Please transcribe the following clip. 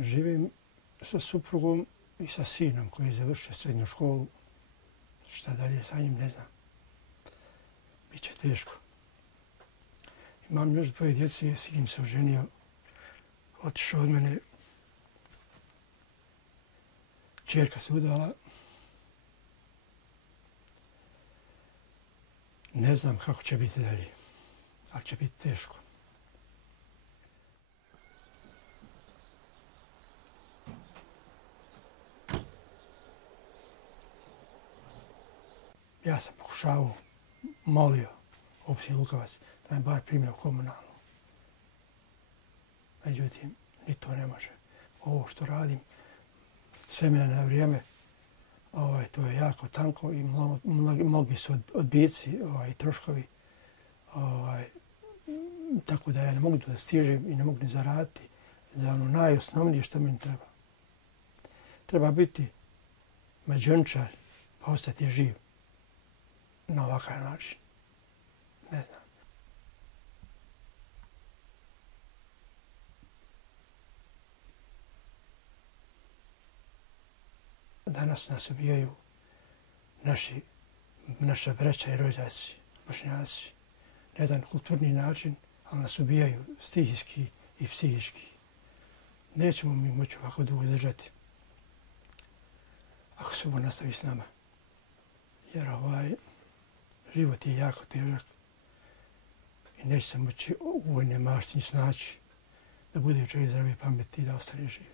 živim sa suprugom i sa sinom koji je završio srednju školu. Šta dalje sa njim ne znam. Biće teško. Imam još dvoje djece, sin se oženio, otišao od mene. Čerka se udala. Ne znam kako će biti dalje, ali će biti teško. Ja sam pokušavao, molio općini Lukavac da me bar prime u komunalnu. Međutim, ni to ne može. Ovo što radim, sve me na vrijeme, to je jako tanko i mnogi su odbici i troškovi. Tako da ja ne mogu da stižem i ne mogu ni zaraditi za ono najosnovnije što mi treba. Treba biti mađončar pa ostati živ na ovakav način. Ne znam. Danas nas ubijaju naša braća i rođaci, Bošnjaci, na jedan kulturni način, ali nas ubijaju stihijski i psihički. Nećemo mi moći ovako dugo držati ako se ovo nastavi s nama. Jer život je jako težak i neće se moći u ovoj nemaštini snaći da bude čovjek zdrave pameti i da ostane živ.